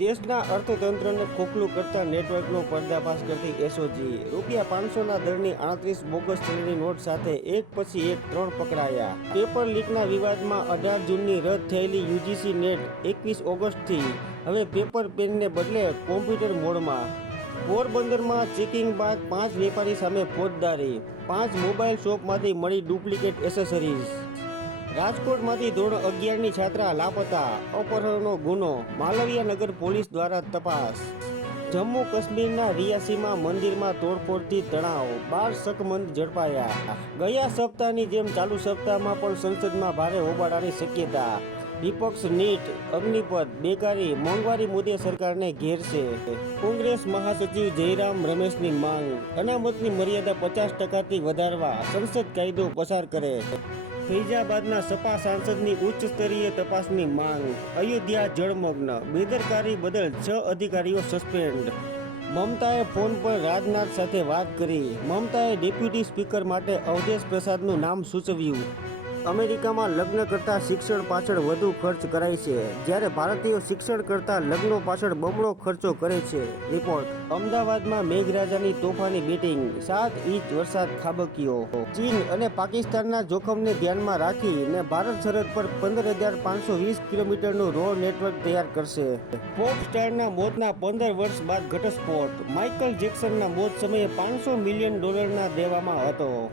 દેશના અર્થતંત્રને ખોખલું કરતા નેટવર્કનો પર્દાફાશ કરતી એસઓજી રૂપિયા પાંચસોના દરની આડત્રીસ બોગસ ચલણી નોટ સાથે એક પછી એક ત્રણ પકડાયા. પેપર લીકના વિવાદમાં અઢાર જૂનની રદ થયેલી યુજીસી નેટ એકવીસ ઓગસ્ટથી હવે પેપર પેનને બદલે કોમ્પ્યુટર મોડમાં. પોરબંદરમાં ચેકિંગ બાદ પાંચ વેપારી સામે ફોજદારી. પાંચ મોબાઈલ શોપમાંથી મળી ડુપ્લિકેટ એસેસરીઝ. રાજકોટમાંથી ધોરણ અગિયારની છાત્રા લાપતા અપહરણનો ગુનો, માલવિયા નગર પોલીસ દ્વારા તપાસ. જમ્મુ કાશ્મીરના રિયાસીમાં મંદિરમાં તોડફોડથી તણાવ બાર શકમંદ ઝડપાયા. ગયા સપ્તાહની જેમ ચાલુ સપ્તાહમાં પણ સંસદમાં ભારે હોબાળાની શક્યતા. વિપક્ષ નીટ, અગ્નિપથ, બેકારી, મોંઘવારી મુદ્દે સરકારને ઘેરશે કોંગ્રેસ મહાસચિવ જયરામ રમેશની માંગ, અનામતની મર્યાદા પચાસ ટકાથી વધારવા સંસદ કાયદો પસાર કરે. ફૈજાબાદના સપા સાંસદની ઉચ્ચ સ્તરીય તપાસની માંગ. અયોધ્યા જળમગ્ન બેદરકારી બદલ છ અધિકારીઓ સસ્પેન્ડ. મમતાએ ફોન પર રાજનાથ સાથે વાત કરી. મમતાએ ડેપ્યુટી સ્પીકર માટે અવધેશ પ્રસાદનું નામ સૂચવ્યું. અમેરિકામાં લગ્ન કરતાં શિક્ષણ પાછળ વધુ ખર્ચ કરાય છે. જ્યારે ભારતીયો શિક્ષણ કરતાં લગ્નો પાછળ બમણો ખર્ચો કરે છે. રિપોર્ટ. અમદાવાદમાં મેઘરાજાની તોફાની બેટિંગ સાત ઇંચ વરસાદ ખાબક્યો. ચીન અને પાકિસ્તાનના જોખમને ધ્યાનમાં રાખીને ભારત સરહદ પર પંદર હજાર પાંચસો વીસ કિલોમીટરનું રોડ નેટવર્ક તૈયાર કરશે. પોપ સ્ટારના મોતના પંદર વર્ષ બાદ ઘટસ્ફોટ. માઇકલ જેક્સનના મોત સમયે પાંચસો મિલિયન ડોલરના દેવામાં હતો.